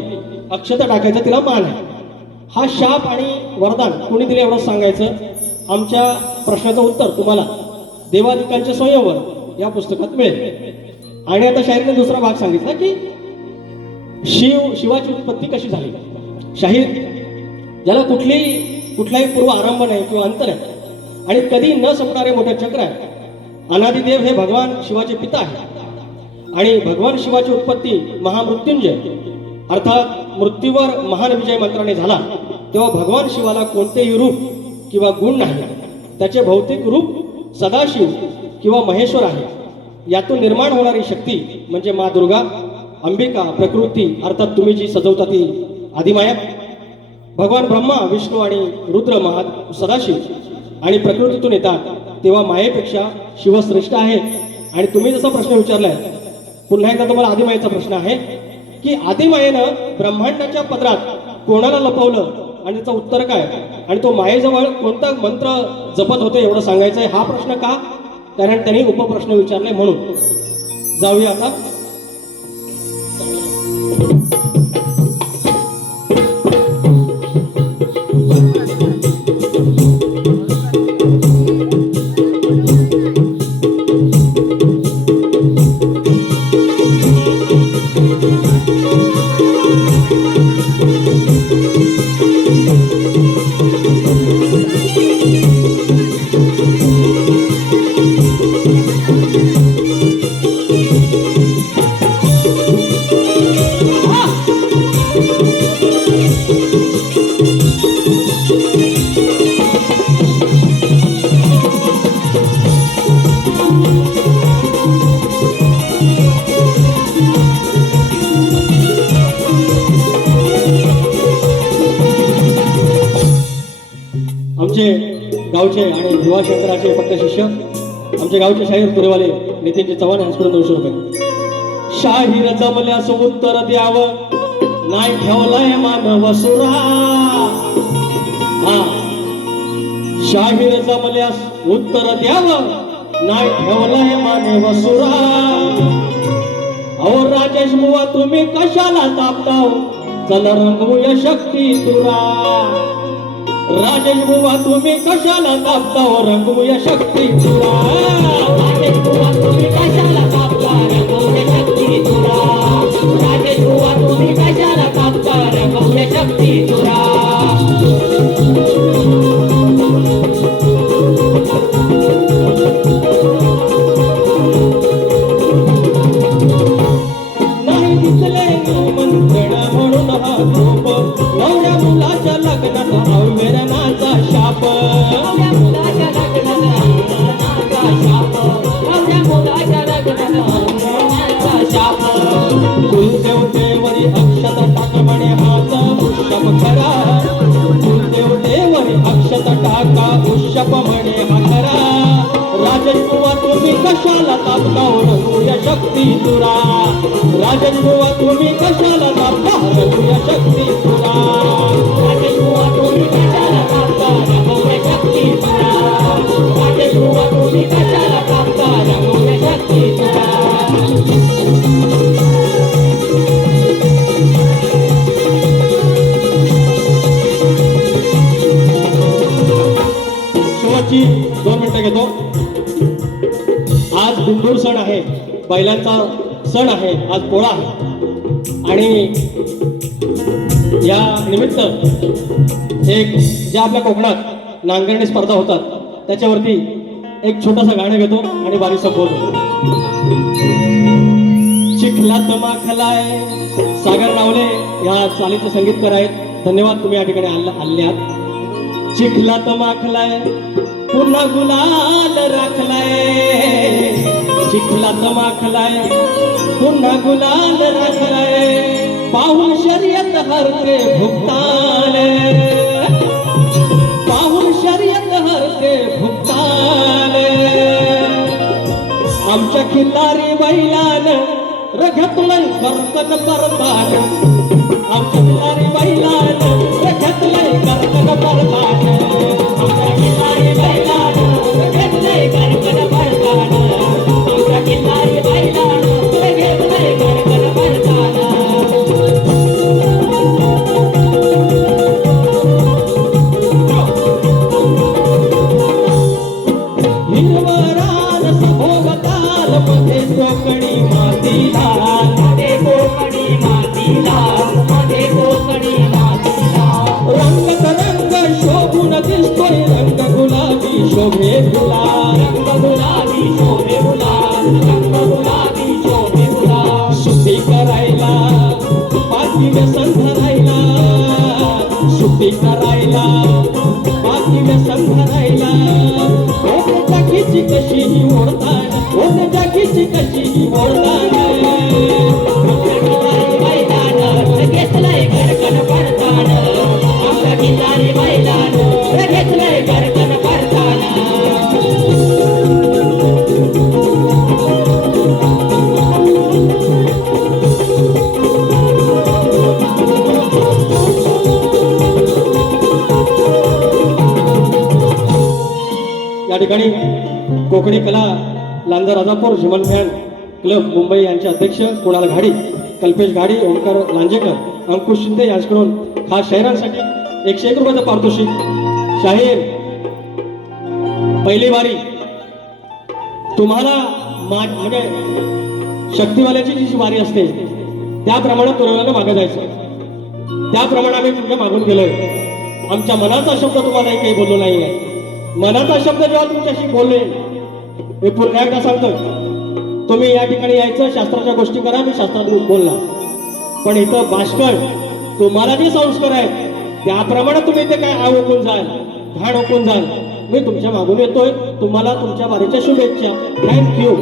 अक्षता टाकायचा तिला मान आहे. हा शाप आणि वरदान कोणी दिले एवढं सांगायचं. आमच्या प्रश्नाचं उत्तर तुम्हाला देवादिकांचे स्वयंवर या पुस्तकात मिळेल. आणि आता शाहीरने दुसरा भाग सांगितला की शिवाची उत्पत्ती कशी झाली. शाहीर ज्याला कुठलाही पूर्व आरंभ नाही किंवा अंत नाही आणि कधी न संपणारे मोठे चक्र आहे. अनादिदेव हे भगवान शिवाचे पिता आहे आणि भगवान शिवाची उत्पत्ती महामृत्युंजय अर्थात मृत्यूवर महान विजय मंत्राने झाला तेव्हा भगवान शिवाला कोणतेही रूप किंवा गुण नाही. त्याचे भौतिक रूप सदाशिव किंवा महेश्वर आहे. यातून निर्माण होणारी शक्ती म्हणजे मा दुर्गा, अंबिका, प्रकृती अर्थात तुम्ही जी सजवता ती आदिमाया. भगवान ब्रह्मा, विष्णू आणि रुद्र सदाशिव आणि प्रकृतीतून येतात तेव्हा मायेपेक्षा शिवश्रेष्ठ आहे. आणि तुम्ही जसा प्रश्न विचारलाय पुन्हा एकदा तुम्हाला आदिमायेचा प्रश्न आहे की आदिमायेनं ब्रह्मांडाच्या पदरात कोणाला लपवलं आणि त्याचं उत्तर काय आणि तो मायेजवळ कोणता मंत्र जपत होते एवढं सांगायचंय. हा प्रश्न का? कारण त्यांनी उपप्रश्न विचारले म्हणून. जाऊया आता गावचे आणि भुवाशंकराचे फक्त शिष्य आमचे गावचे शाहीर तुरेवाले नितीनजी चव्हाण यांच्याकडून 200 रुपये. शाहीर जमल्यास उत्तर द्यावं नाही ठेवलाय मानव सुरा. शाहीर जमल्यास उत्तर द्यावं नाही ठेवलाय मानव सुरा. बुवा तुम्ही कशाला तापताव चला रंगवूया शक्ती तुरा राजेश बुवा तुम्ही कशाला तापताव रंगवूया शक्ती तुरा राजेश बुवा तुम्ही कशाला कापता रंगवूया शक्ती तुरा राजेश बुवा तुम्ही कशाला कापता रंगवूया शक्ती तुरा नाही दिसले निमंत्रण म्हणून हा ग्रुप नवऱ्या मुलाच्या लग्नात अवघडनाचा शाप नवऱ्या मुलाच्या लग्नात अंगणाचा शाप नवऱ्या मुलाच्या लग्नात अंगणाचा शाप कुलदेवतेवरी अक्षत टाक म्हणे हात उष्यप खरा कुलदेवतेवरी अक्षत टाका उष्यप म्हणे हा खरा राजेश बुवा तुम्ही कशाला तापताव रघुया शक्ती तुरा राजेश बुवा तुम्ही कशाला तापता रघुया शक्ती तुरा राजेश बुवा तुम्ही कशाला कापता रंगवूया शक्ती तुरा राजेश बुवा तुम्ही कशाला कापता रंगवूया शक्ती तुरा शेवटची 2 मिनिटं घेतो आज बिंदूर सण आहे बैलांचा सण आहे आज पोळा आहे आणि या निमित्त एक ज्या आपल्या कोकणात नांगरणी स्पर्धा होतात त्याच्यावरती एक छोटंसं गाणं घेतो आणि बारी संपवतो चिखलात माखलाय सागर रावले ह्या चालीचे संगीतकार आहेत धन्यवाद तुम्ही या ठिकाणी आल्यात चिखलात माखलाय पुन्हा गुलाल राखलाय चिखलात माखलाय पुन्हा गुलाल राखलाय पाहून शर्यत हरते भुक्तान पाहून शर्यत हरते भुक्तान आमच्या खिल्लारी बैलान रघतलय करकन परतान आमच्या खिल्लारी बैलान रघतलय करकन परतान आमच्या किल्लारी बैलानं घेतलंय करकन परतान आमच्या किल्लारी बैलानं घेतलंय करकन परतान हिरवरान सभोवताल मध्ये कोकणी मातीला मध्ये कोकणी मातीला मध्ये कोकणी मातीला रंगत रंग शोभून दिसतोय रंग गुलाबी शोभे गुलाल रंग गुलाबी शोभे गुलाल रंग गुलाबी शोभे गुलाल सुट्टी करायला बाकी व्यसन धरायला सुट्टी करायला बाकी व्यसन धरायला ओढ जागीची कशी ही ओढताना ओढ जागीची कशी ही ओढताना आमच्या किल्लारी बैलानं घेतलंय करकन परतान आमच्या किल्लारी बैलानं घेतलंय करकन परतान या ठिकाणी कोकणी कला लांजा राजापूर झिमन फॅन क्लब मुंबई यांचे अध्यक्ष कुणाल घाडी कल्पेश घाडी ओंकार लांजेकर अंकुश शिंदे यांच्याकडून खास शाहिरांसाठी 101 रुपयाचं पारितोषिक शाहीर पहिली वारी तुम्हाला म्हणजे शक्तीवाल्याची जी वारी असते त्याप्रमाणे तुरवल्यानं मागे जायचं त्याप्रमाणे आम्ही तुमच्या मागून गेलोय आमच्या मनाचा शब्द तुम्हाला काही बोललो नाही आहे मनाचा शब्द जेव्हा तुमच्याशी बोलले मी पुन्हा एकदा सांगतो तुम्ही या ठिकाणी यायचं शास्त्राच्या गोष्टी करा मी शास्त्रातून बोलला पण इथं भाष्कळ तुम्हाला जे संस्कार आहेत त्याप्रमाणे तुम्ही इथे काय आव ओकून जाल घाण ओकून जाल मी तुमच्या मागून येतोय तुम्हाला तुमच्या वारीच्या शुभेच्छा थँक्यू